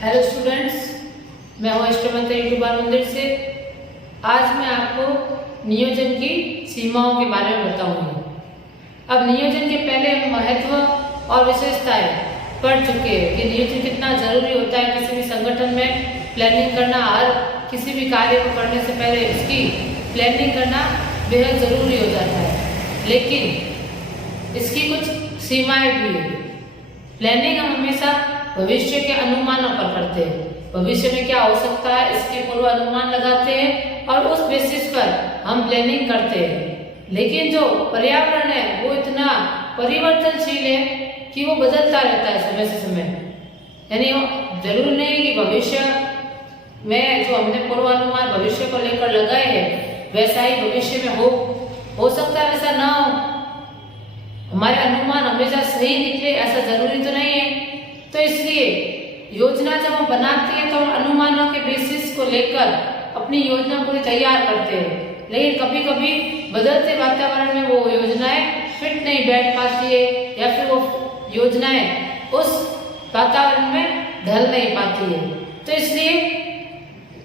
Hello students, मैं हूँ अष्टमंत्र YouTube मंदिर से। आज मैं आपको नियोजन की सीमाओं के बारे में बताऊंगी। अब नियोजन के पहले हम महत्व और विशेषताएं पढ़ चुके हैं कि नियोजन कितना जरूरी होता है। किसी भी संगठन में प्लानिंग करना, हर किसी भी कार्य को करने से पहले इसकी प्लानिंग करना बेहद जरूरी हो जाता है, लेकिन इसकी कुछ सीमाएं भी है। प्लानिंग हम हमेशा भविष्य के अनुमानों पर करते हैं। भविष्य में क्या हो सकता है इसके पूर्व अनुमान लगाते हैं और उस बेसिस पर हम प्लानिंग करते हैं। लेकिन जो पर्यावरण है वो इतना परिवर्तनशील है कि वो बदलता रहता है समय से समय। यानी जरूर नहीं कि भविष्य में जो हमने पूर्वानुमान भविष्य को लेकर लगाए हैं वैसा ही भविष्य में हो सकता है, वैसा ना हो। हमारे अनुमान हमेशा सही निकले ऐसा जरूरी तो नहीं है। तो इसलिए योजना जब हम बनाते हैं तो हम अनुमानों के बेसिस को लेकर अपनी योजना पूरी तैयार करते हैं, लेकिन कभी कभी बदलते वातावरण में वो योजनाएं फिट नहीं बैठ पाती है या फिर वो योजनाएं उस वातावरण में ढल नहीं पाती है। तो इसलिए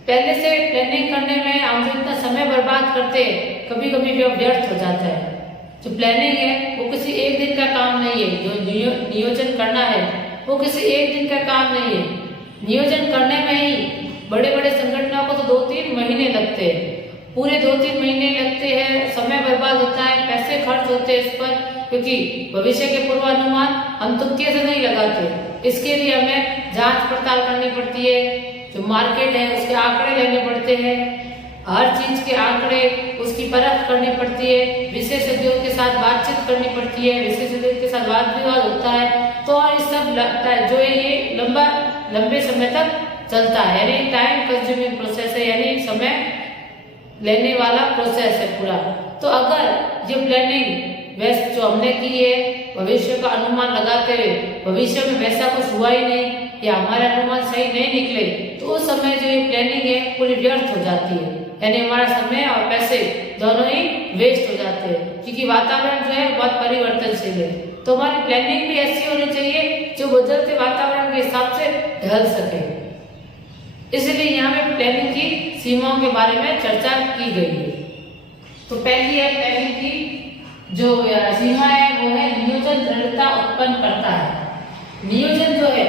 पहले से प्लानिंग करने में हम जो इतना समय बर्बाद करते हैं कभी कभी व्यर्थ हो जाता है। जो प्लानिंग है वो किसी एक दिन का काम नहीं है। जो नियोजन करना है वो किसी एक दिन का काम नहीं है। नियोजन करने में ही बड़े बड़े संगठनों को तो 2-3 महीने लगते हैं, पूरे 2-3 महीने लगते हैं, समय बर्बाद होता है, पैसे खर्च होते हैं इस पर, क्योंकि भविष्य के पूर्वानुमान हम तुक्के से नहीं लगाते। इसके लिए हमें जांच पड़ताल करनी पड़ती है, जो मार्केट है उसके आंकड़े लेने पड़ते हैं, हर चीज के आंकड़े उसकी परख करनी पड़ती है, विशेषज्ञों के साथ बातचीत करनी पड़ती है, विशेषज्ञों के साथ वाद विवाद होता है। तो और ये सब लगता है जो है ये लंबे समय तक चलता है, यानी टाइम कंज्यूमिंग प्रोसेस है, यानी समय लेने वाला प्रोसेस है पूरा। तो अगर ये प्लानिंग वैसे जो हमने की है भविष्य का अनुमान लगाते हुए भविष्य में वैसा कुछ हुआ ही नहीं या हमारे अनुमान सही नहीं निकले, तो उस समय जो ये प्लानिंग है पूरी व्यर्थ हो जाती है, यानी हमारा समय और पैसे दोनों ही वेस्ट हो जाते हैं, क्योंकि वातावरण जो है बहुत परिवर्तनशील है। तो हमारी प्लानिंग भी ऐसी होनी चाहिए जो बदलते वातावरण के हिसाब से ढल सके। इसलिए यहाँ पे प्लानिंग की सीमाओं के बारे में चर्चा की गई है। तो पहली है प्लानिंग की जो सीमा है वो है नियोजन दृढ़ता उत्पन्न करता है। नियोजन जो है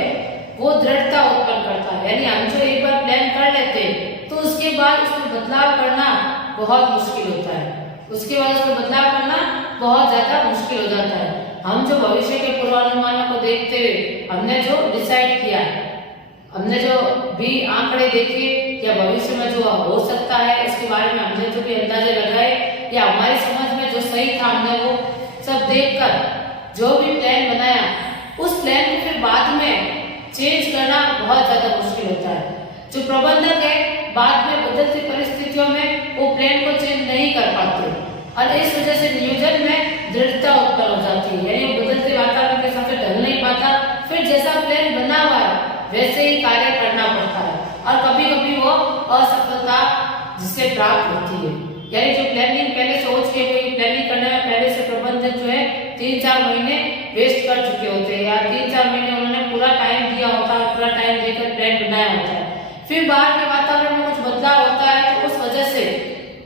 वो दृढ़ता उत्पन्न करता है, यानी हम जो एक बार प्लान कर लेते हैं तो उसके बाद उसमें बदलाव करना बहुत मुश्किल होता है। उसके बाद उसमें बदलाव करना बहुत ज्यादा मुश्किल हो जाता है। हम जो भविष्य के पूर्वानुमानों को देखते हुए हमने जो डिसाइड किया, हमने जो भी आंकड़े देखे या भविष्य में जो हो सकता है इसके बारे में हमने जो भी अंदाजे लगाए या हमारी समझ में जो सही था हमने वो सब देखकर जो भी प्लान बनाया उस प्लान को फिर बाद में चेंज करना बहुत ज्यादा मुश्किल होता है। जो प्रबंधक है बाद में बदलती परिस्थितियों में वो प्लान को चेंज नहीं कर पाते और इस वजह से नियोजन में दृढ़ता उत्पन्न हो जाती है, यानी बदलते वातावरण के साथ ढल नहीं पाता। फिर जैसा प्लान बना हुआ है वैसे ही कार्य करना पड़ता है और कभी कभी वो असफलता जिससे प्राप्त होती है। यानी जो प्लानिंग पहले सोच के कोई प्लानिंग करने में पहले से प्रबंधक जो है 3-4 महीने वेस्ट कर चुके होते हैं या 3-4 महीने उन्होंने पूरा टाइम दिया होता है, पूरा टाइम देकर प्लान बनाया होता है। फिर बाहर के वातावरण में कुछ बदलाव होता है तो उस वजह से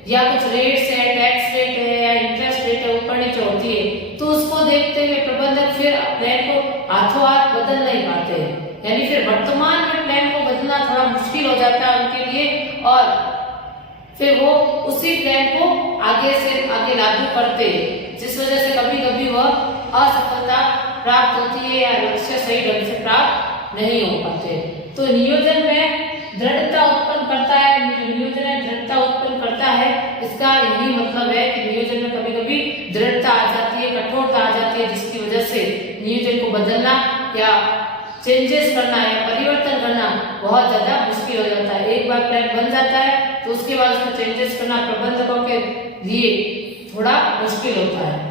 या कुछ रेट्स है, टैक्स रेट है या इंटरेस्ट रेट है ऊपर नीचे होती है, तो उसको देखते हुए प्रबंधक फिर प्लान को हाथों हाथ बदल नहीं पाते हैं। यानी फिर वर्तमान में प्लान को बदलना थोड़ा मुश्किल हो जाता है उनके लिए और फिर वो उसी प्लान को आगे से आगे लागू करते हैं, जिस वजह से कभी कभी वह असफलता प्राप्त होती है या लक्ष्य सही ढंग से प्राप्त नहीं हो पाते। तो नियोजन में दृढ़ता उत्पन्न करता है, नियोजन में दृढ़ता उत्पन्न करता है, इसका यही मतलब है कि नियोजन में कभी कभी दृढ़ता आ जाती है, कठोरता आ जाती है, जिसकी वजह से नियोजन को बदलना या चेंजेस करना या परिवर्तन करना बहुत ज्यादा मुश्किल हो जाता है। एक बार प्लान बन जाता है तो उसके बाद उसमें चेंजेस करना प्रबंधकों के लिए थोड़ा मुश्किल होता है।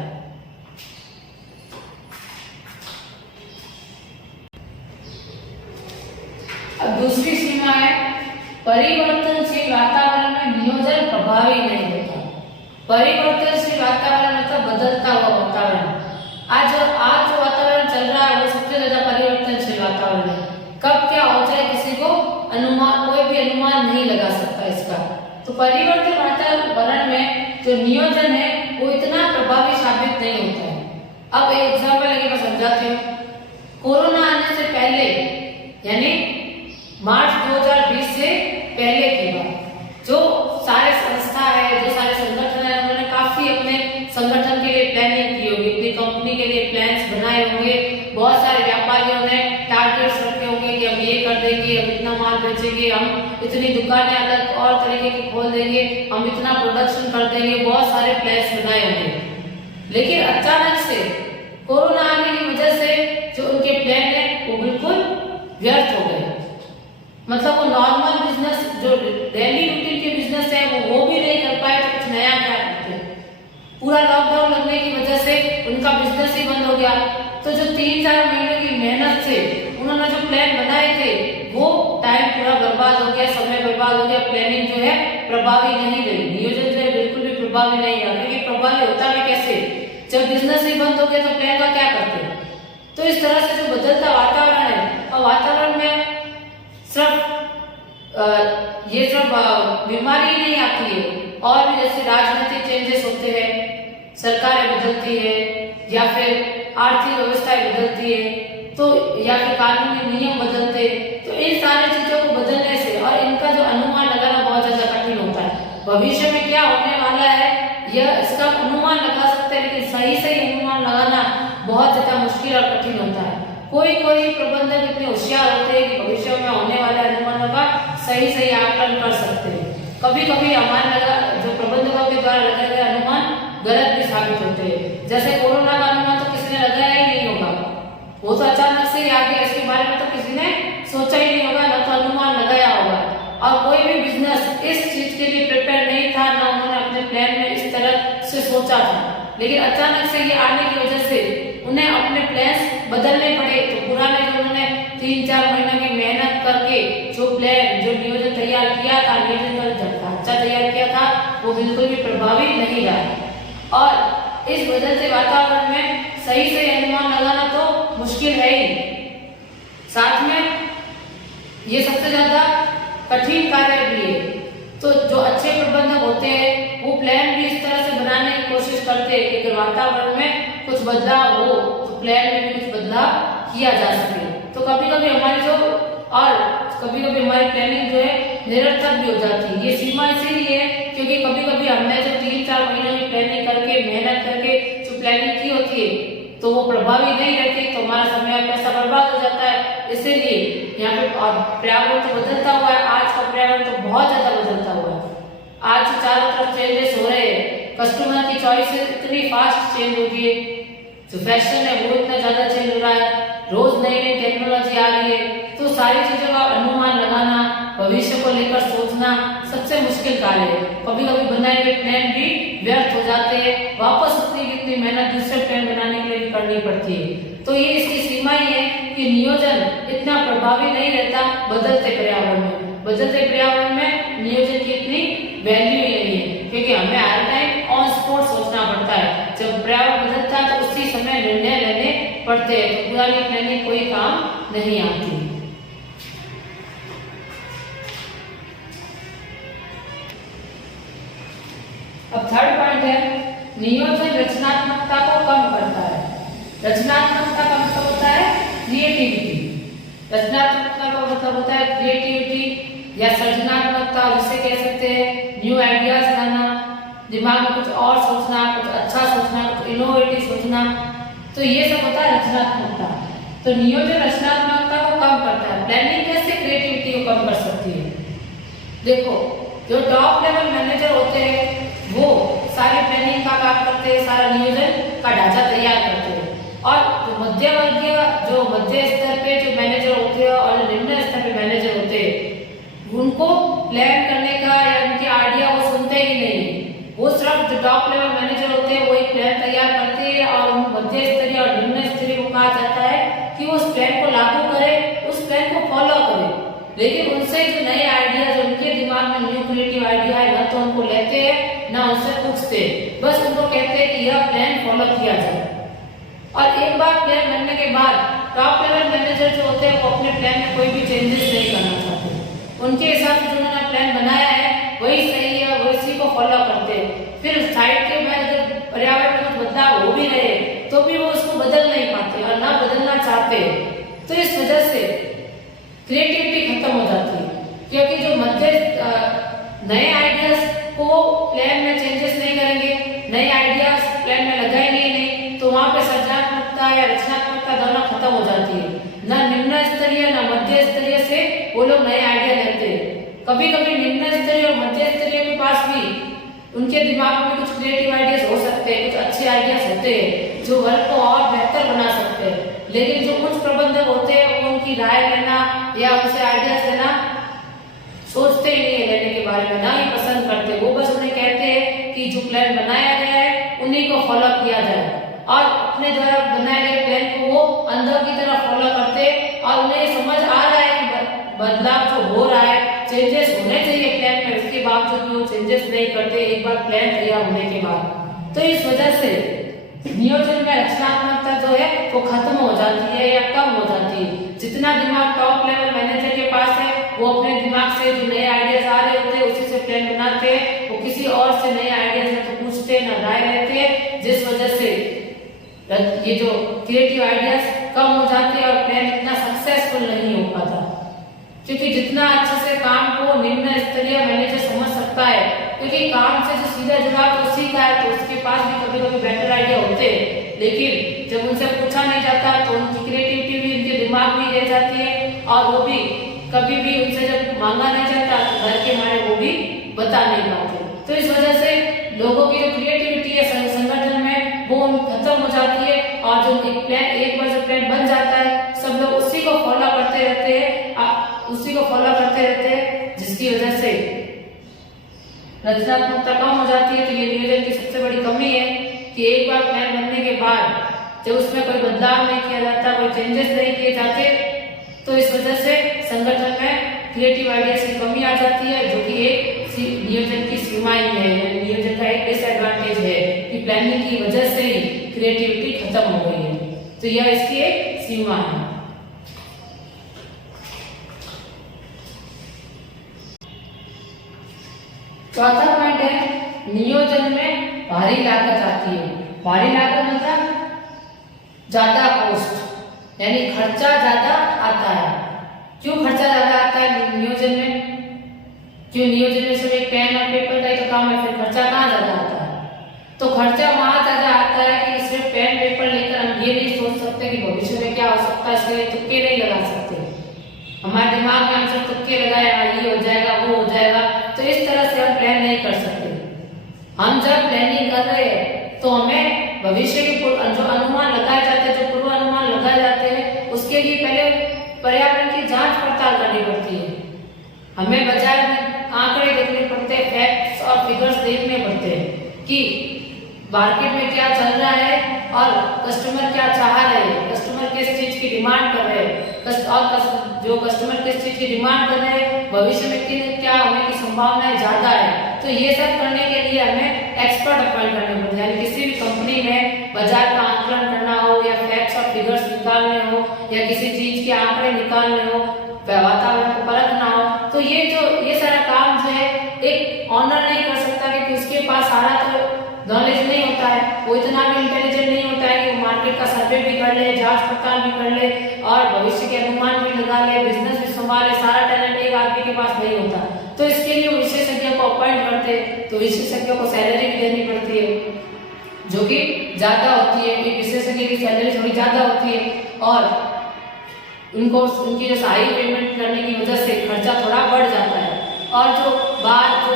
अब दूसरी सीमा है परिवर्तनशील वातावरण में नियोजन प्रभावी नहीं होता। परिवर्तनशील वातावरण मतलब बदलता हुआ वातावरण। आज जो वातावरण चल रहा है वो सबसे ज्यादा परिवर्तनशील वातावरण है। कब क्या हो जाए किसी को परिवर्तन वातावरण में जो नियोजन है वो इतना प्रभावी साबित नहीं होता है। अब एक एग्जाम्पल लेके मैं समझाती हूँ। कोरोना आने से पहले यानी मार्च 2020 से पहले की बात, जो सारे संस्था है, जो सारे संगठन है, उन्होंने काफी अपने संगठन के लिए प्लानिंग की होगी, अपनी कंपनी के लिए प्लान्स बनाए होंगे। बहुत सारे व्यापारियों ने टारगेट्स रखे होंगे कि हम ये कर देंगे, हम इतना माल बेचेंगे, हम इतनी दुकानें अलग और तरीके की खोल देंगे, हम इतना प्रोडक्शन कर देंगे, बहुत सारे प्लान्स बनाए होंगे। लेकिन अचानक से कोरोना आने की वजह से जो उनके प्लान है वो बिल्कुल व्यर्थ हो गए। मतलब वो नॉर्मल बिजनेस जो डेली रूटीन के बिजनेस है वो भी नहीं कर पाए, तो कुछ नया क्या करते। पूरा लॉकडाउन लगने की वजह से उनका बिजनेस ही बंद हो गया। तो जो 3-4 महीने की मेहनत से उन्होंने जो प्लान बनाए थे वो टाइम पूरा बर्बाद हो गया, समय बर्बाद हो गया। प्लानिंग जो है प्रभावी नहीं रही, नियोजन जो है बिल्कुल भी प्रभावी नहीं रहा। क्योंकि प्रभावी होता है कैसे, जब बिजनेस ही बंद हो गया तो प्लान का क्या करते। तो इस तरह से जो बदलता वातावरण है, और वातावरण में सिर्फ ये सब बीमारी नहीं आती है, और भी जैसे राजनीतिक चेंजेस होते हैं, सरकारें बदलती है, या फिर आर्थिक व्यवस्थाएं बदलती है, तो या फिर कानूनी नियम बदलते हैं। तो इन सारी चीजों को बदलने से और इनका जो अनुमान लगाना बहुत ज्यादा कठिन होता है। भविष्य में क्या होने वाला है यह इसका अनुमान लगा सकते हैं, लेकिन सही अनुमान लगाना बहुत ज्यादा मुश्किल और कठिन होता है। कोई प्रबंधक इतने होशियार होते हैं कि भविष्य में होने वाले अनुमानों का सही आकलन कर सकते हैं। कभी हमारे जो प्रबंधकों के द्वारा लगाए गए अनुमान गलत भी साबित होते हैं। जैसे कोरोना का अनुमान तो किसी ने लगाया ही नहीं होगा, वो तो अचानक से आ गया, इसके बारे में तो किसी ने सोचा ही नहीं होगा, न तो अनुमान लगाया होगा। और कोई भी बिजनेस इस चीज के लिए प्रिपेयर नहीं था, ना उन्होंने अपने प्लान में इस तरह से सोचा था। लेकिन अचानक से ये आने की वजह से उन्हें अपने प्लान्स बदलने पड़े। तो पुराने जो उन्होंने 3-4 महीने की मेहनत करके जो प्लान, जो नियोजन तैयार किया था, अच्छा तैयार किया था, वो बिल्कुल भी प्रभावी नहीं रहा। और इस बदलते वातावरण में सही अनुमान लगाना तो मुश्किल है ही, साथ में ये सबसे ज्यादा कठिन कार्य भी है। तो जो अच्छे प्रबंधक होते हैं वो प्लान भी इस तरह से बनाने की कोशिश करते हैं कि अगर वातावरण में कुछ बदलाव हो तो प्लान में भी कुछ बदलाव किया जा सके। तो कभी हमारी हमारी प्लानिंग जो है निरर्थक भी हो जाती है। ये सीमा इसीलिए है क्योंकि कभी हमने जो 3-4 महीनों की प्लानिंग करके, मेहनत करके जो प्लानिंग की होती है तो वो प्रभावी नहीं रहती, तो हमारा समय और पैसा बर्बाद हो जाता है। इसीलिए यहाँ पे पर्यावरण तो बदलता हुआ है, आज का पर्यावरण तो बहुत ज्यादा बदलता हुआ है। आज चारों तरफ चेंजेस हो रहे हैं, कस्टमर की चॉइसेस इतनी फास्ट चेंज हो रही है, जो फैशन है वो इतना ज्यादा चेंज हो रहा है, रोज नई टेक्नोलॉजी आ रही है। तो सारी चीजों का अनुमान लगाना, भविष्य को लेकर सोचना सबसे मुश्किल कार्य है। कभी बनाए हुए प्लान भी व्यर्थ हो जाते हैं, वापस उतनी कितनी मेहनत दूसरे प्लान बनाने के लिए करनी पड़ती है। तो ये इसकी सीमा ही है कि नियोजन इतना प्रभावी नहीं रहता बदलते पर्यावरण में। बदलते पर्यावरण में नियोजन की इतनी वैल्यू ही नहीं है, क्योंकि हमें हर टाइम ऑन स्पॉट सोचना पड़ता है। जब पर्यावरण बदलता है तो उसी समय निर्णय लेने पड़ते हैं, तो पुरानी प्लानिंग कोई काम नहीं आती। अब थर्ड पॉइंट है, नियोजन रचनात्मकता को कम करता है। रचनात्मकता का मतलब होता है क्रिएटिविटी। रचनात्मकता का मतलब होता है क्रिएटिविटी या सृजनात्मकता, जिसे कह सकते हैं न्यू आइडियाज लाना, दिमाग में कुछ और सोचना, कुछ अच्छा सोचना, कुछ इनोवेटिव सोचना। तो ये सब होता है रचनात्मकता। तो नियोजन रचनात्मकता को कम करता है। प्लानिंग कैसे क्रिएटिविटी को कम कर सकती है? देखो, जो टॉप लेवल मैनेजर होते हैं वो सारी प्लानिंग का काम करते हैं, सारा नियोजन का ढांचा तैयार करते हैं। और जो मध्यवर्गीय, जो मध्य स्तर पे जो मैनेजर होते हैं और निम्न स्तर पे मैनेजर होते हैं, उनको प्लान करने का या उनके आइडिया वो सुनते ही नहीं। वो सिर्फ जो टॉप लेवल मैनेजर होते हैं वो एक प्लान तैयार करते हैं, और मध्य स्तरीय और निम्न स्तरीय को कहा जाता है कि वो उस प्लान को लागू करे, उस प्लान को फॉलो करे। लेकिन उनसे जो नए आइडिया, जो उनके दिमाग में न्यू क्रिएटिव आइडिया है, ना तो उनको लेते हैं ना उनसे पूछते, बस उनको कहते हैं कि यह प्लान फॉलो किया जाए। और एक बार प्लान बनने के बाद टॉप लेवल मैनेजर जो होते हैं वो अपने प्लान में कोई भी चेंजेस नहीं करना चाहते। उनके हिसाब से जो उन्होंने प्लान बनाया है वही सही है, वो इसी को फॉलो करते हैं। फिर साइड के बाद अगर पर्यावरण में कुछ बदलाव हो भी रहे तो भी वो उसको बदल नहीं पाते और ना बदलना चाहते। तो इस वजह से क्रिएटिविटी खत्म हो जाती है, क्योंकि जो मध्य नए आइडियाज को प्लान में चेंजेस नहीं करेंगे, नए आइडियाज प्लान में लगाएंगे ही नहीं, तो वहां पे सृजनात्मकता या रचनात्मकता दोनों खत्म हो जाती है। न निम्न स्तरीय न मध्य स्तरीय से वो लोग नए आइडिया लेते हैं। कभी कभी निम्न स्तरीय और मध्य स्तरीय के पास भी उनके दिमाग में कुछ क्रिएटिव आइडियाज हो सकते हैं, कुछ अच्छे आइडियाज होते हैं जो वर्क को और बेहतर बना सकते हैं, लेकिन जो उच्च प्रबंधक होते हैं वो उनकी राय लेना या उनसे आइडियाज लेना सोचते ही नहीं है, लेने के बारे में ना ही पसंद करते। वो बस उन्हें कहते हैं कि जो प्लान बनाया गया है उन्हीं को फॉलो किया जाए, और अपने द्वारा बनाए गए प्लान को वो अंधों की तरह फॉलो करते, और उन्हें समझ आ रहा है कि बदलाव जो हो रहा है, चेंजेस होने चाहिए प्लान में, उसके बावजूद वो चेंजेस नहीं करते एक बार प्लान तैयार होने के बाद। तो इस वजह से नियोजन में रचनात्मकता जो है वो खत्म हो जाती है या कम हो जाती है। जितना दिमाग टॉप लेवल मैनेजर के पास है वो अपने दिमाग से जो नए आइडियाज आ रहे होते हैं उसी से प्लान बनाते हैं, वो किसी और से नए आइडियाज में तो पूछते न राय लेते हैं, जिस वजह से ये जो क्रिएटिव आइडियाज कम हो जाते हैं और प्लान इतना सक्सेसफुल नहीं हो पाता। क्योंकि जितना अच्छे से काम को निम्न स्तरीय मैनेजर समझ सकता है, क्योंकि काम से जो सीधा जुड़ाव तो उसी का है, तो उसके पास भी कभी कभी बेटर आइडिया होते हैं, लेकिन जब उनसे पूछा नहीं जाता तो उनकी क्रिएटिविटी भी उनके दिमाग में रह जाती है, और वो भी कभी भी उनसे जब मांगा नहीं जाता तो घर के मारे वो भी बता नहीं पाते। तो इस वजह से लोगों की जो क्रिएटिविटी है संगठन में वो खत्म हो जाती है, और जो एक बार जो प्लान बन जाता है सब लोग उसी को फॉलो करते रहते हैं, जिसकी वजह से रचनात्मकता कम हो जाती है। तो ये नियोजन की सबसे बड़ी कमी है कि एक बार प्लान बनने के बाद जब उसमें कोई बदलाव नहीं किया जाता, कोई चेंजेस नहीं किए जाते, तो इस वजह से संगठन में क्रिएटिव आइडियाज की कमी आ जाती है, जो कि एक नियोजन की सीमा ही है। नियोजन का एक डिसएडवांटेज है कि प्लानिंग की वजह से ही क्रिएटिविटी खत्म हो गई है, तो यह इसकी एक सीमा है। चौथा पॉइंट है नियोजन में भारी लागत आती है। भारी लागत मतलब ज्यादा कॉस्ट, यानी खर्चा ज्यादा आता है। क्यों खर्चा ज्यादा आता है नियोजन में? क्यों नियोजन में सिर्फ एक पेन और पेपर का ही तो काम है, फिर खर्चा कहाँ ज्यादा आता है? तो खर्चा वहां ज्यादा आता है कि सिर्फ पेन पेपर लेकर हम ये नहीं सोच सकते कि भविष्य में क्या हो सकता है, इसके लिए तुक्के नहीं लगा सकते। हमारे दिमाग में हम सब तुक्के लगाए, ये हो जाएगा वो हो जाएगा, तो इस तरह से हम प्लान नहीं कर सकते। हम जब प्लानिंग कर रहे हैं तो हमें भविष्य के जो अनुमान लगाए जाते हैं, जो पूर्व अनुमान लगाए जाते हैं, उसके लिए पहले पर्यावरण की जांच पड़ताल करनी पड़ती है। हमें बाजार में आंकड़े देखने पड़ते हैं, फैक्ट्स और फिगर्स देखने पड़ते हैं कि मार्केट में क्या चल रहा है और कस्टमर क्या चाह रहे हैं, कस्टमर किस चीज की डिमांड कर रहे हैं, और जो कस्टमर किस चीज की डिमांड कर रहे हैं, भविष्य में क्या होने की संभावनाएं ज्यादा है। तो ये सब करने के लिए हमें एक्सपर्ट अपॉइंट करने पड़ते हैं। किसी भी कंपनी में बाजार का आंकलन करना हो या फैक्ट्स और फिगर्स निकालने हो या किसी चीज के आंकड़े निकालने हो, वातावरण को परखना हो, तो ये सारा काम जो है एक ऑनर नहीं कर सकता, क्योंकि उसके पास सारा तो नॉलेज नहीं होता है, वो इतना भी इंटेलिजेंट नहीं होता है कि वो मार्केट का सर्वे भी कर ले, जांच पड़ताल भी कर ले और भविष्य के अनुमान भी लगा ले, बिजनेस भी संभाले। सारा टैलेंट एक आदमी के पास नहीं होता, तो इसके लिए विशेषज्ञ को अपॉइंट करते हैं, तो विशेषज्ञ को सैलरी भी देनी पड़ती है जो कि ज्यादा होती है। एक विशेषज्ञ की सैलरी थोड़ी ज्यादा होती है और उनको उनकी जो हाई पेमेंट करने की वजह से खर्चा थोड़ा बढ़ जाता है। और जो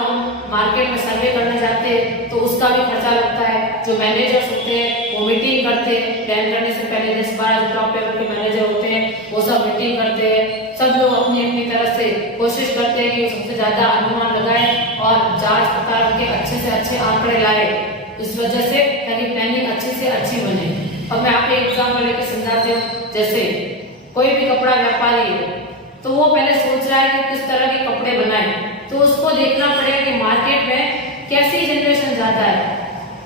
हम मार्केट में सर्वे करने जाते हैं तो उसका भी खर्चा लगता है। जो मैनेजर्स होते हैं वो मीटिंग करते हैं, प्लान करने से पहले 10-12 जो टॉप लेवल के मैनेजर होते हैं वो सब मीटिंग करते हैं। सब लोग अपनी अपनी तरफ से कोशिश करते हैं कि सबसे ज्यादा अनुमान लगाएं और जांच पड़ताल करके अच्छे से अच्छे आंकड़े लाए, इस वजह से ताकि प्लानिंग अच्छी से अच्छी बने। अब मैं आपको एग्जाम्पल लेकर समझाती हूँ। जैसे कोई भी कपड़ा व्यापारी है तो वो पहले सोच रहा है कि किस तरह के कपड़े बनाएं, तो उसको देखना पड़ेगा कि मार्केट में कैसी जनरेशन ज्यादा है,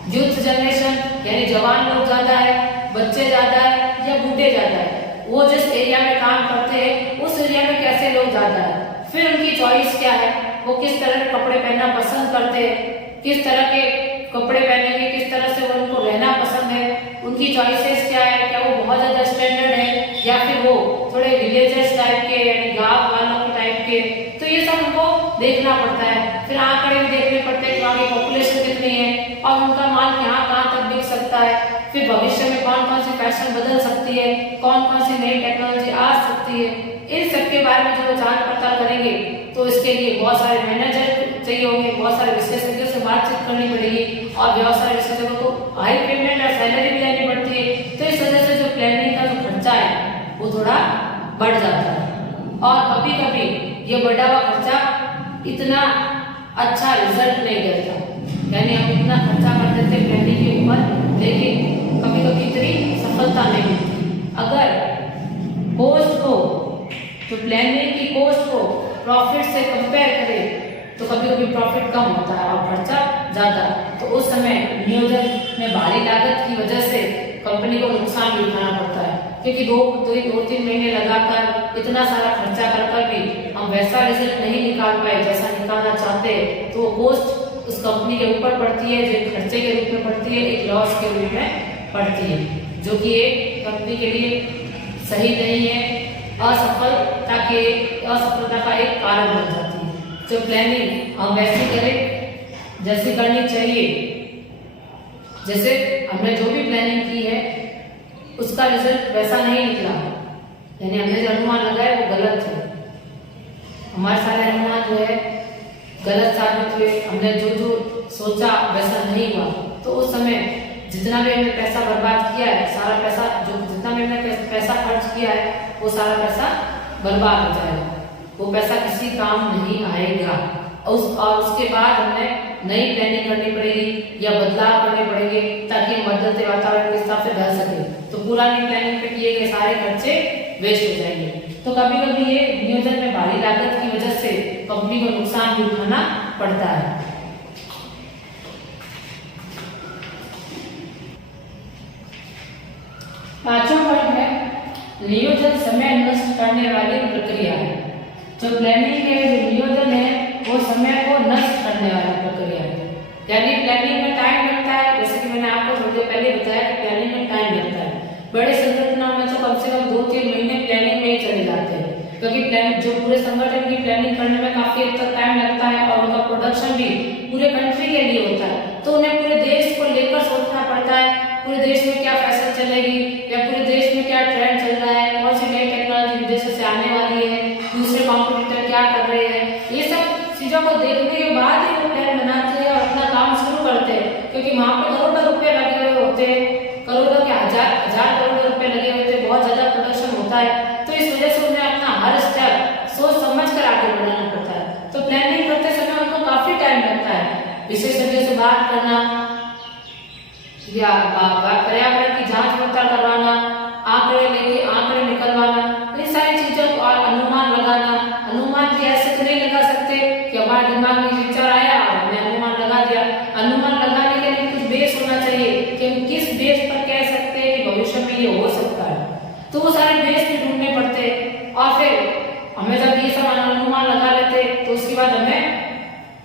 यूथ जनरेशन यानी जवान लोग ज्यादा है, बच्चे ज्यादा है या बूढ़े ज्यादा है, वो जिस एरिया में काम करते हैं उस एरिया में कैसे लोग ज्यादा है। फिर उनकी चॉइस क्या है, वो किस तरह के कपड़े पहनना पसंद करते हैं, किस तरह के कपड़े पहनेंगे, किस तरह से वो उनको रहना पसंद है, उनकी चॉइसेस क्या है, क्या वो बहुत ज्यादा स्टैंडर्ड है या फिर वो थोड़े विलेजर्स टाइप के यानी गांव वालों के टाइप के। तो ये सब उनको देखना पड़ता है। फिर आंकड़े भी देखने पड़ते हैं कि वहाँ की पॉपुलेशन कितनी है और उनका माल कहाँ तक बिक सकता है। फिर भविष्य में कौन कौन सी फैशन बदल सकती है, कौन कौन सी नई टेक्नोलॉजी आ सकती है, इन सब के बारे में जो जांच पड़ताल करेंगे तो इसके लिए बहुत सारे मैनेजर चाहिए होंगे, बहुत सारे विशेषज्ञों से बातचीत करनी पड़ेगी और व्यवसाय विशेषज्ञों को हाई पेमेंट और सैलरी भी देनी पड़ती है। तो इस वजह से जो प्लानिंग का जो खर्चा है वो थोड़ा बढ़ जाता है और कभी कभी ये बढ़ा हुआ खर्चा इतना अच्छा रिजल्ट नहीं देता, यानी हम इतना खर्चा कर देते प्लानिंग के ऊपर लेकिन कभी कभी इतनी सफलता नहीं मिलती। अगर कॉस्ट को तो प्लानिंग की कॉस्ट को प्रॉफिट से कंपेयर करें तो कभी कभी प्रॉफिट कम होता है और खर्चा ज्यादा, तो उस समय नियोजन में भारी लागत की वजह से कंपनी को नुकसान भी उठाना पड़ता है, क्योंकि दो तीन महीने लगाकर इतना सारा खर्चा कर भी हम वैसा रिजल्ट नहीं निकाल पाए जैसा निकालना चाहते हैं, तो वो कॉस्ट उस कंपनी के ऊपर पड़ती है, जो खर्चे के रूप में पड़ती है, एक लॉस के रूप में पड़ती है, जो कि एक कंपनी के लिए सही नहीं है, असफलता का एक कारण बन जाती है। जो प्लानिंग हम वैसी करें जैसी करनी चाहिए, जैसे हमने जो भी प्लानिंग की है उसका रिजल्ट वैसा नहीं निकला, यानी हमने जो अनुमान लगाया वो गलत है, हमारे सारे अनुमान जो है गलत साबित हुए, हमने जो जो सोचा वैसा नहीं हुआ, तो उस समय जितना भी हमने पैसा बर्बाद किया है, सारा पैसा जितना भी हमने पैसा खर्च किया है वो सारा पैसा बर्बाद हो जाएगा, वो पैसा किसी काम नहीं आएगा। और उसके बाद हमें नई प्लानिंग करनी पड़ेगी या बदलाव करने पड़ेंगे ताकि हम बदलते वातावरण के हिसाब से ढल सके, तो पुरानी प्लानिंग पे किए गए सारे खर्चे वेस्ट हो जाएंगे। तो कभी कभी ये नियोजन में भारी लागत की वजह से कंपनी को नुकसान भी उठाना पड़ता है। पांचवा पॉइंट है नियोजन समय नष्ट करने वाली प्रक्रिया है। जो प्लानिंग है, जो नियोजन है, वो समय को नष्ट करने वाली प्रक्रिया है, यानी प्लानिंग में टाइम लगता है, जैसे कि मैंने आपको थोड़ी देर पहले बताया कि प्लानिंग में टाइम लगता है। बड़े संगठनों में तो कम से कम 2-3 महीने प्लानिंग में ही चले जाते हैं, क्योंकि जो पूरे संगठन की प्लानिंग करने में काफी हद तक टाइम लगता है और उनका प्रोडक्शन भी पूरे कंट्री के लिए होता है, तो उन्हें पूरे देश को लेकर सोचना पड़ता है, पूरे देश में क्या फैशन चलेगी या पूरे देश में क्या ट्रेंड चल रहा है, कौन सी नई टेक्नोलॉजी विदेशों से आने वाली है, दूसरे कॉम्पिटिटर क्या कर रहे हैं, ये सब चीजों को देखने के बाद ही वो प्लान बनाते हैं और अपना काम शुरू करते हैं, क्योंकि वहां पे करोड़ों रुपए लगे हुए होते हैं, करोड़ों के हजार करोड़ रुपए लगे हुए होते हैं, बहुत ज्यादा प्रोडक्शन होता है, तो इस वजह से उन्हें अपना हर स्टेप सोच समझ कर आगे बढ़ाना पड़ता है। तो प्लानिंग करते समय उनको काफी टाइम लगता है, विशेषज्ञों से बात करना या पर्यावरण की जांच पड़ताल करवाना, आंकड़े निकलवाना, इन सारी चीजों को और अनुमान लगाना। अनुमान भी ऐसे तो नहीं लगा सकते कि हमारे दिमाग में विचार आया और हमने अनुमान लगा दिया। अनुमान लगाने के लिए कुछ बेस होना चाहिए कि हम किस बेस पर कह सकते हैं कि भविष्य में ये हो सकता है, तो वो सारे बेस भी ढूंढने पड़ते हैं। और फिर हमें जब ये सब अनुमान लगा लेते तो उसके बाद हमें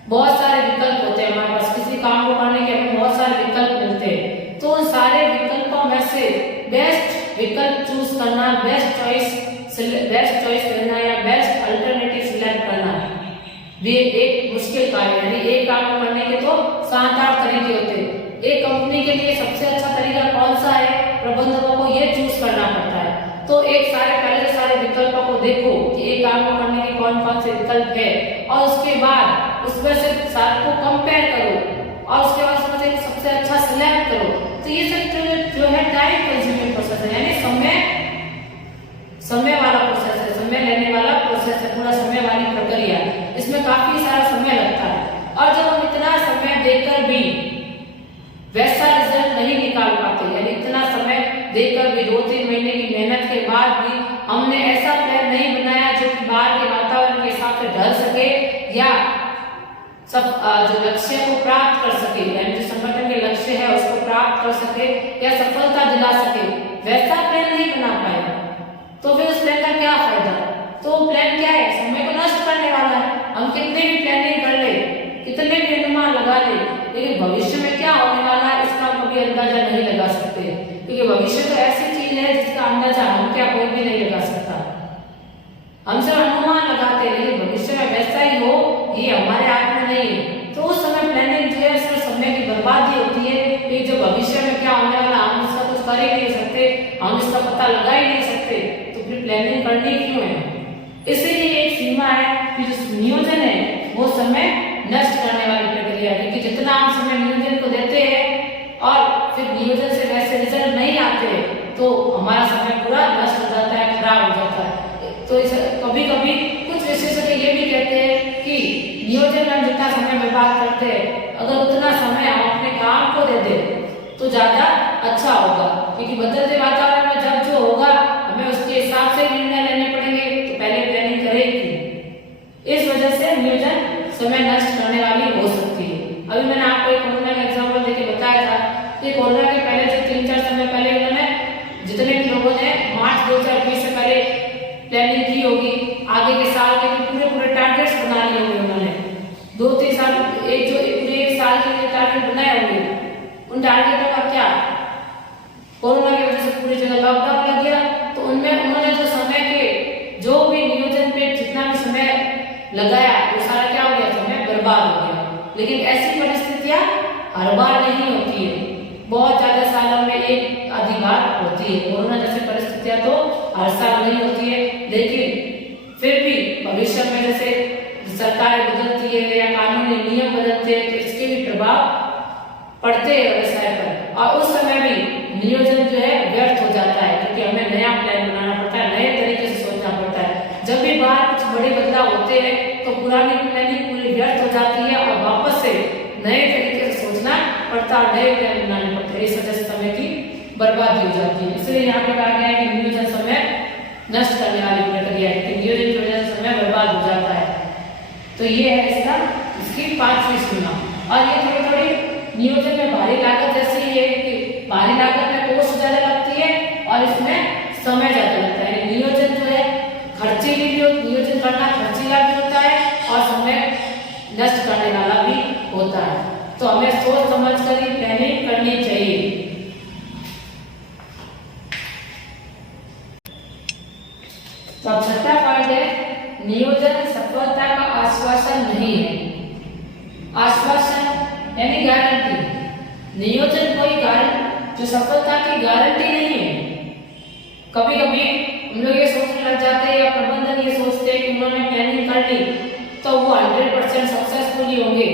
बहुत सारे विकल्प होते हैं, हमारे पास किसी काम को करने के हमें बहुत सारे विकल्प मिलते हैं, तो उन सारे विकल्पों में से बेस्ट विकल्प चूज करना, बेस्ट चॉइस करना या बेस्ट अल्टरनेटिव सिलेक्ट करना भी एक मुश्किल कार्य है। यानी एक काम को करने के तो 7-8 तरीके होते हैं, एक कंपनी के लिए सबसे अच्छा तरीका कौन सा है, प्रबंधकों को ये चूज करना पड़ता है। तो पहले सारे विकल्पों को देखो कि एक काम को करने के कौन कौन से विकल्प है, और उसके बाद उसमें से सारे को कंपेयर करो और उसके बाद उसमें से सबसे अच्छा सिलेक्ट करो। तो ये सब जो है टाइम कंज्यूमिंग प्रोसेस है, यानी समय वाला प्रोसेस है, समय लेने वाला प्रोसेस है, पूरा समय वाली प्रक्रिया। इसमें काफी सारा समय लगता है और जब हम इतना समय देकर भी वैसा रिजल्ट नहीं निकाल पाते, यानी इतना समय देकर भी 2-3 महीने की मेहनत के बाद भी हमने ऐसा प्लान नहीं बनाया जो कि बाहर के वातावरण के हिसाब से ढल सके या जो लक्ष्य को प्राप्त कर सके, यानी जो संगठन के लक्ष्य है उसको प्राप्त कर सके या सफलता दिला सके, वैसा प्लान नहीं बना पाए, तो फिर उस प्लान का क्या फायदा। तो प्लान क्या है, समय को नष्ट करने वाला लगा ले, लेकिन भविष्य में क्या होने वाला है इसका कभी अंदाजा नहीं लगा सकते, क्योंकि भविष्य तो ऐसी चीज है जिसका अंदाजा हम क्या कोई भी नहीं लगा सकता। हम सब अनुमान लगाते हैं, लेकिन भविष्य में वैसा ही हो ये हमारे हाथ में नहीं है। तो उस समय प्लानिंग जो है उसमें समय की बर्बादी होती है, कि जो भविष्य में क्या होने वाला हम उसका कुछ कर ही नहीं सकते, हम इसका पता लगा ही नहीं सकते, तो फिर प्लानिंग करनी क्यों है। इसीलिए एक सीमा है कि जो नियोजन है वो समय नष्ट करने वाली प्रक्रिया है, क्योंकि जितना हम समय नियोजन को देते हैं और फिर नियोजन से वैसे रिजल्ट नहीं आते तो हमारा समय पूरा नष्ट हो जाता है, खराब हो जाता है। तो इसे कभी कभी कुछ विशेषज्ञ ये भी कहते हैं कि नियोजन में जितना समय बर्बाद करते हैं अगर उतना समय हम अपने काम को दे दे तो ज्यादा अच्छा होगा, क्योंकि बदलते वातावरण में जब जो होगा हमें उसके हिसाब से निर्णय लेने पड़ेंगे, तो पहले प्लानिंग करेगी। इस वजह से नियोजन समय नष्ट करने वाली हो सकती है। अभी मैंने आपको एक कोरोना का एग्जाम्पल देके बताया था कि कोरोना के पहले जो 3-4 समय पहले उन्होंने जितने भी लोगों ने मार्च 2020 से पहले प्लानिंग की होगी, आगे के साल के पूरे टारगेट्स बना लिए होंगे उन्होंने, 2-3 साल एक साल के लिए टारगेट बनाए होंगे। उन टारगेटों का क्या, कोरोना की वजह से पूरी जगह लॉकडाउन लग गया, तो उनमें उन्होंने जो समय के जो भी नियोजन पे जितना भी समय लगाया वो सारा क्या हो गया, समय बर्बाद हो गया। लेकिन ऐसी परिस्थितियां हर बार नहीं होती है, बहुत ज्यादा सालों में एक आधी बार होती है। कोरोना जैसी परिस्थितियां तो हर साल नहीं होती है, लेकिन फिर भी भविष्य में जैसे सरकारें बदलती है या कानूनी नियम बदलते हैं तो इसके भी प्रभाव पड़ते हैं व्यवसाय पर, और उस समय भी नियोजन जो है व्यर्थ हो जाता है, क्योंकि हमें नया प्लान बनाना पड़ता है, नए तरीके से सोचना पड़ता है। जब भी बाहर कुछ बड़े बदलाव होते हैं तो पुरानी प्लानिंग पूरी व्यर्थ हो जाती है और वापस से नए तरीके से सोचना पड़ता है, नए प्लान बनाने पड़ते हैं। इस वजह से समय की बर्बादी हो जाती है। इसलिए यहाँ पे कहा गया है कि नियोजन समय नष्ट करने वाली प्रक्रिया है, कि नियोजन की वजह से समय बर्बाद हो जाता है। तो ये है इसकी 5वीं सीमा। और ये थोड़ी नियोजन में भारी लागत जैसे ही है कि भारी लागत में कॉस्ट ज्यादा लगती है और इसमें समय ज्यादा लगता है। नियोजन जो है खर्चीली भी, नियोजन करना खर्चीला भी होता है और समय नष्ट करने वाला भी होता है। तो हमें सोच समझ कर ही प्लानिंग करनी चाहिए। तो अब 6वां पॉइंट है, नियोजन सफलता का आश्वासन नहीं है। आश्वासन यानी गारंटी। नियोजन कोई जो सफलता की गारंटी नहीं है। कभी कभी हम लोग ये सोचने लग जाते हैं या प्रबंधन ये सोचते हैं कि उन्होंने प्लानिंग कर ली तो वो 100% सक्सेसफुल ही होंगे,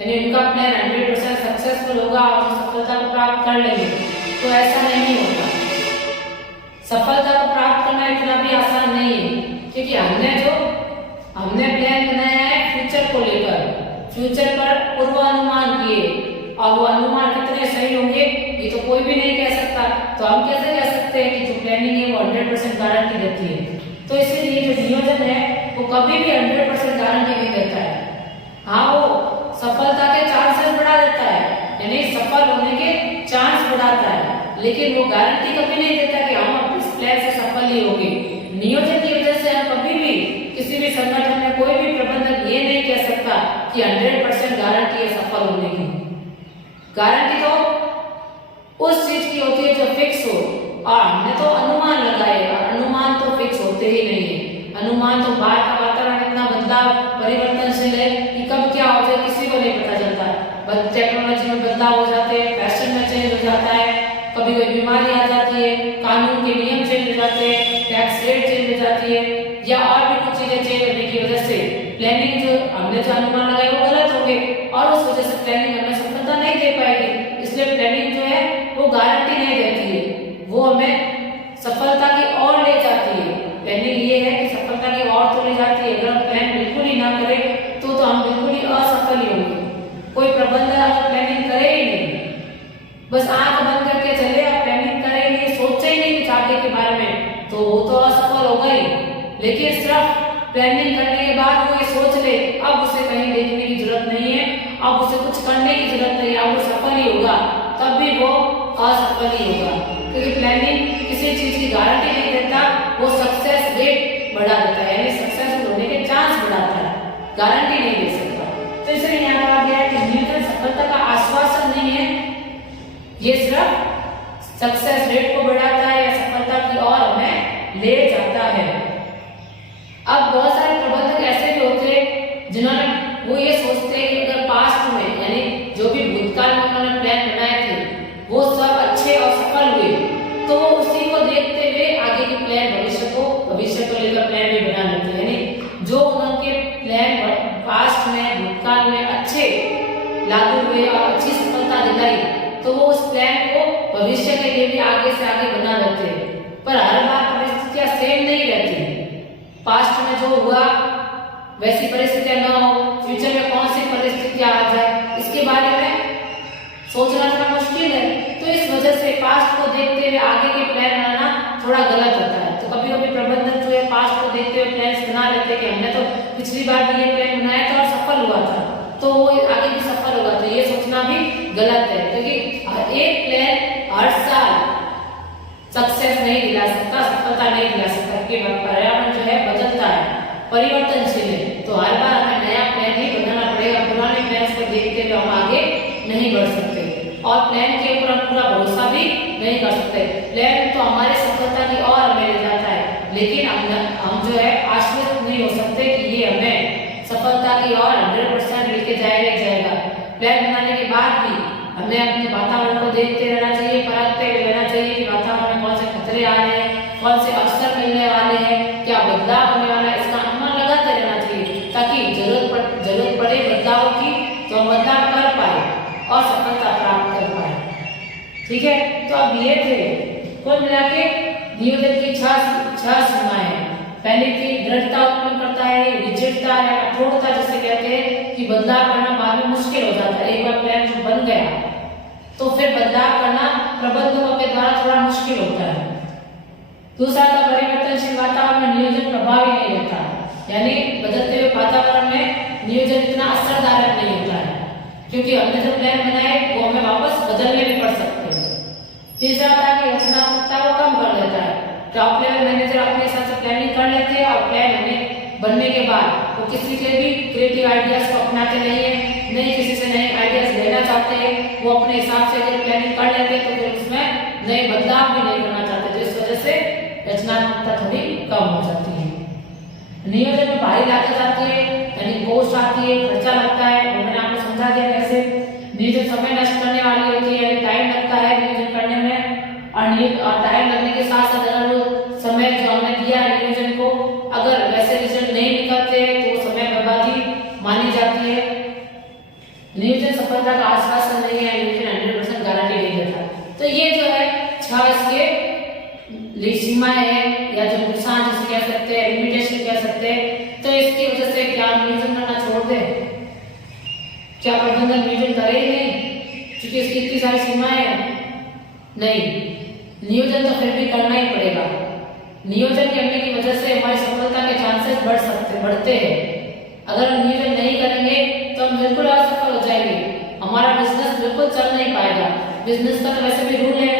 यानी उनका प्लान 100% सक्सेसफुल होगा और सफलता को प्राप्त कर लेंगे। तो ऐसा नहीं होता। सफलता को प्राप्त करना इतना भी आसान नहीं है, क्योंकि हमने प्लान बनाया है फ्यूचर को लेकर, फ्यूचर पर पूर्वानुमान किए और वो अनुमान कितने सही होंगे ये तो कोई भी नहीं कह सकता। तो हम कैसे कह सकते हैं कि जो प्लानिंग है वो 100% गारंटी देती है। तो इसीलिए जो नियोजन है वो कभी भी 100% गारंटी नहीं देता है। हाँ, वो सफलता के चांसेस बढ़ा देता है, यानी सफल होने के चांस बढ़ाता है, लेकिन वो गारंटी कभी नहीं देता कि हम इस प्लान से सफल ही होंगे। नियोजन की वजह से हम कभी भी किसी भी संगठन में कोई भी प्रबंधक ये नहीं कह सकता कि 100% गारंटी है सफल होने की। गारंटी तो उस चीज की होती है जो फिक्स हो, और हमने तो अनुमान लगाए और अनुमान तो फिक्स होते ही नहीं है। अनुमान तो बाहर का वातावरण इतना बदलाव परिवर्तनशील है कि कब क्या हो जाए किसी को नहीं पता चलता। टेक्नोलॉजी में बदलाव हो जाते हैं, फैशन में चेंज हो जाता है, कभी कोई बीमारी आ जाती है, कानून के नियम चेंज हो जाते हैं, टैक्स रेट चेंज हो जाती है, या और भी कुछ चीजें चेंज होने की वजह से प्लानिंग जो हमने जो अनुमान लगाए वो गलत हो गए और उस वजह से प्लानिंग हमें सफलता नहीं दे पाएगी। इसलिए प्लानिंग जो है वो गारंटी नहीं देती है, वो हमें सफलता की ओर ले जाती है। प्लानिंग ये है कि सफलता की ओर तो ले जाती है। अगर हम प्लान बिल्कुल ही ना करें तो हम बिल्कुल ही असफल ही होंगे। कोई प्रबंधन अगर प्लानिंग करे ही नहीं, बस आंख बंद करके चले, आप प्लानिंग करे नहीं, सोचे ही नहीं कुछ आगे के बारे में, तो वो तो असफल होगा ही। लेकिन सिर्फ प्लानिंग करने के बाद वो ये सोच ले अब उसे कहीं देखने की जरूरत नहीं है, अब उसे कुछ करने की जरूरत नहीं है, अब वो सफल ही होगा, तब भी वो असफल ही होगा। क्योंकि प्लानिंग किसी चीज की गारंटी नहीं देता, वो सक्सेस रेट बढ़ा देता है, यानी सक्सेसफुल होने के चांस बढ़ाता है, गारंटी नहीं दे सकता। तो इसलिए यहाँ कहा गया है कि नियोजन ये सिर्फ सक्सेस रेट को बढ़ाता है या सफलता की ओर हमें ले जाता है। अब बहुत सारे प्रबंधक ऐसे भी होते हैं जिन्होंने वो ये सोचते हैं कि अगर पास्ट में यानी जो भी भूतकाल में उन्होंने प्लान बनाए थे वो सब अच्छे और सफल हुए तो वो उसी को देखते हुए आगे के प्लान भविष्य को लेकर प्लान भी बना लेते हैं। यानी जो उनके प्लान पास्ट में भूतकाल में अच्छे लागू हुए और अच्छी सफलता दिलाई तो वो उस प्लान को भविष्य के लिए भी आगे से आगे बना लेते हैं। पर हर बार परिस्थितियां सेम नहीं रहती। पास्ट में जो हुआ वैसी परिस्थितियां न हो, फ्यूचर में कौन सी परिस्थितियां आ जाए इसके बारे में सोचना थोड़ा मुश्किल है। तो इस वजह से पास्ट को देखते हुए आगे के प्लान बनाना थोड़ा गलत होता है। तो कभी कभी प्रबंधक जो है पास्ट को देखते हुए प्लान बना लेते हैं कि हमने तो पिछली बार भी ये प्लान बनाया था और सफल हुआ था तो वो आगे भी सफल होगा। तो ये सोचना भी गलत है क्योंकि एक प्लान हर साल सक्सेस नहीं दिला सकता, सफलता नहीं दिला सकता क्योंकि पर्यावरण जो है बदलता है, परिवर्तनशील है। तो हर बार हमें नया प्लान ही बनाना पड़ेगा। पुराने प्लान को देखते हुए हम आगे नहीं बढ़ सकते और प्लान के ऊपर हम पूरा भरोसा भी नहीं कर सकते। प्लान तो हमारे सफलता की ओर हमें ले जाता है लेकिन हम जो है आश्वस्त नहीं हो सकते कि ये हमें सफलता की ओर 100% लेके जाएगा। प्लान बनाने के बाद भी हमें अपने वातावरण को देखते रहना चाहिए, परखते हुए रहना चाहिए कि वातावरण में कौन से खतरे आ रहे हैं, कौन से अवसर मिलने वाले हैं, क्या बदलाव होने वाला है, इसका अनुमान लगाते रहना चाहिए ताकि जरूरत पड़े बदलाव की तो हम बदलाव कर पाए और सफलता प्राप्त कर पाए। ठीक है, तो अब ये थे कुल मिला के नियोजन की छह सीमाएं। पहले की दृढ़ता उत्पन्न करता है, रिजिडता या कठोरता जिसे कहते हैं कि बदलाव करना बाद में मुश्किल हो जाता है। एक बार प्लान जो बन गया तो फिर बदलाव करना प्रबंधकों के द्वारा थोड़ा मुश्किल होता है। दूसरा था परिवर्तनशील वातावरण में नियोजन प्रभावी नहीं होता, यानी बदलते हुए वातावरण में नियोजन इतना असरदायक नहीं होता है क्योंकि हमने जो प्लान बनाए वो हमें वापस बदलने भी पड़ सकते हैं। तीसरा था कि रचनात्मकता को कम कर देता है। टॉप लेवल मैनेजर अपने हिसाब से प्लानिंग कर लेते हैं और प्लान हमें बनने के बाद वो किसी के भी क्रिएटिव आइडियाज को अपनाते नहीं है, नहीं किसी से नए आइडियाज लेना चाहते हैं। वो अपने हिसाब से अगर प्लानिंग कर लेते हैं तो फिर उसमें नए बदलाव भी नहीं करना चाहते, तो इस वजह से रचनात्मकता थोड़ी कम हो जाती है। नियोजन में भारी लागत आती है, यानी कॉस्ट आती है, खर्चा लगता है। मैंने आपको समझा दिया कैसे। नियोजन समय नष्ट करने वाली होती है, यानी टाइम लगता है नियोजन करने में और टाइम लगने के साथ साथ अगर समय जो हमने दिया है नियोजन को अगर वैसे रिजल्ट नहीं निकलते तो समय बर्बादी मानी जाती है। नियोजन सफलता का आश्वासन नहीं है, नियोजन 100% गारंटी नहीं देता। तो ये जो है 6 इसके सीमाएं हैं या जो नुकसान जिसे कह सकते हैं, लिमिटेशन कह सकते हैं। तो इसकी वजह से क्या नियोजन करना छोड़ दे? क्या प्रबंधन नियोजन करे ही नहीं क्योंकि इसकी इतनी सारी सीमाएं हैं? नहीं, नियोजन तो फिर भी करना ही पड़ेगा। नियोजन करने की वजह से हमारी सफलता के चांसेस बढ़ते हैं। अगर हम नियोजन नहीं करेंगे तो हम बिल्कुल असफल हो जाएंगे, हमारा बिजनेस बिल्कुल चल नहीं पाएगा। बिजनेस का तो वैसे भी रूल है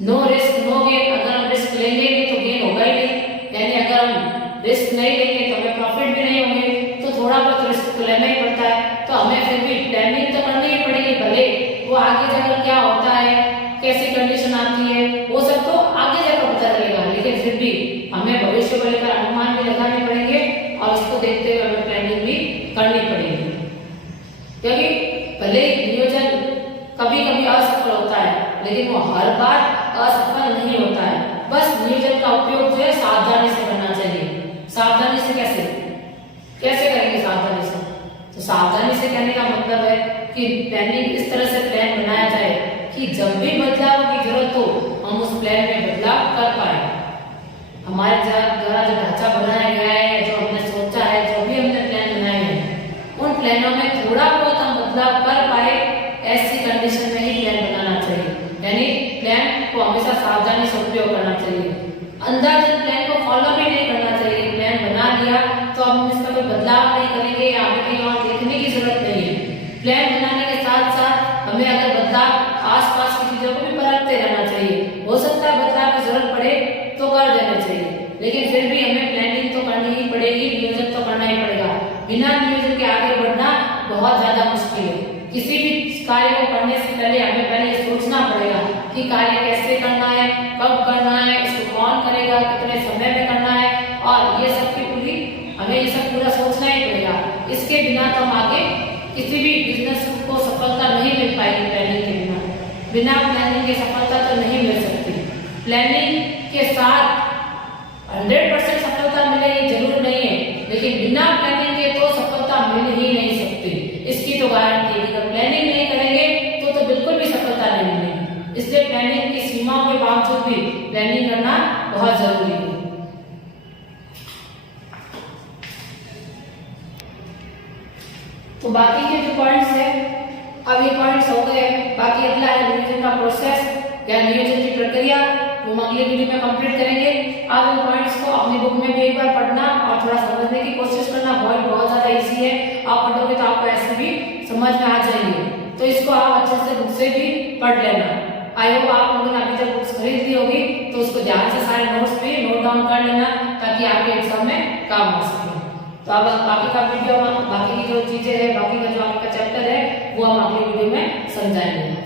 नो रिस्क नो गेन। अगर हम रिस्क लेंगे नहीं तो गेन होगा ही नहीं, यानी अगर हम रिस्क नहीं लेंगे तो हमें प्रॉफिट भी नहीं होंगे। तो थोड़ा बहुत रिस्क तो लेना ही पड़ता है, तो हमें फिर भी प्लानिंग तो करनी ही पड़ेगी। भले वो आगे जाकर क्या होता है, कैसी कंडीशन आती है, वो सब तो आगे जाकर पता चलेगा, लेकिन फिर भी हमें भविष्य को लेकर अनुमान भी लगाने पड़ेंगे और उसको देखते हुए हमें प्लानिंग भी करनी पड़ेगी। क्योंकि भले नियोजन कभी कभी असफल होता है लेकिन वो हर बार असफल नहीं होता है। बस नियोजन का उपयोग जो है सावधानी से करना चाहिए। सावधानी से कैसे करेंगे? सावधानी से तो सावधानी से कहने का मतलब है कि प्लानिंग इस तरह से प्लान बनाया जाए कि जब भी बदलाव की जरूरत हो हम उस प्लान में बदलाव कर पाए। हमारे द्वारा जो ढांचा बनाया गया है, जो हमने सोचा है, जो भी हमने प्लान बनाए हैं उन प्लानों में थोड़ा बहुत हम बदलाव कर पाए, ऐसी कंडीशन में ही प्लान बनाना चाहिए। यानी प्लान को हमेशा सावधानी से उपयोग करना चाहिए। अंदाजन प्लान को फॉलो भी नहीं करना चाहिए। प्लान बना लिया तो हम इसका कोई बदलाव नहीं करेंगे या हमें कहीं और देखने की जरूरत नहीं है। प्लान बनाने के साथ साथ हमें अगर बदलाव आसपास की चीजों को भी परखते रहना चाहिए। हो सकता है बदलाव की जरूरत पड़े तो कर देना चाहिए, लेकिन फिर भी हमें प्लानिंग तो करनी ही पड़ेगी, नियोजन तो करना ही पड़ेगा। बिना नियोजन के आगे बढ़ना बहुत ज्यादा मुश्किल है। किसी भी कार्य को करने से पहले हमें पहले ये सोचना पड़ेगा कि कार्य कैसे करना है, कब करना है, इसको कौन करेगा, कितने समय में करना है, और ये सब की पूरी हमें ये सब पूरा सोचना ही पड़ेगा। इसके बिना तो हम आगे किसी भी बिजनेस को सफलता नहीं मिल पाएगी। प्लानिंग के बिना प्लानिंग के सफलता तो नहीं मिल सकती। प्लानिंग के साथ 100% सफलता मिले ये जरूर नहीं है, लेकिन बिना प्लानिंग के तो सफलता मिल ही नहीं सकती। इसकी तो गारंटी है कि अगर प्लानिंग नहीं करेंगे तो बिल्कुल भी सफलता नहीं मिलेगी। इसलिए प्लानिंग की सीमाओं के बावजूद भी प्लानिंग करना बहुत जरूरी है। तो बाकी के जो पॉइंट्स है, अब ये पॉइंट्स हो गए। बाकी अगला है नियोजन का प्रोसेस या नियोजन की प्रक्रिया, वो हम अगले वीडियो में कंप्लीट करेंगे। आप इन पॉइंट्स को अपनी बुक में भी एक बार पढ़ना और थोड़ा समझने की कोशिश करना। बहुत ज्यादा इजी है, आप पढ़ोगे तो आपको ऐसे भी समझ में आ जाएंगे। तो इसको आप अच्छे से बुक से भी पढ़ लेना। आई होप आप लोगों ने अभी तक बुक्स खरीद ली होगी, तो उसको ध्यान से सारे नोट्स पे नोट डाउन कर लेना ताकि आपके एग्जाम में काम आ सके। तो अब बाकी का वीडियो, बाकी की जो चीजें है, बाकी का जो आपका चैप्टर है वो हम अगले वीडियो में समझाएंगे।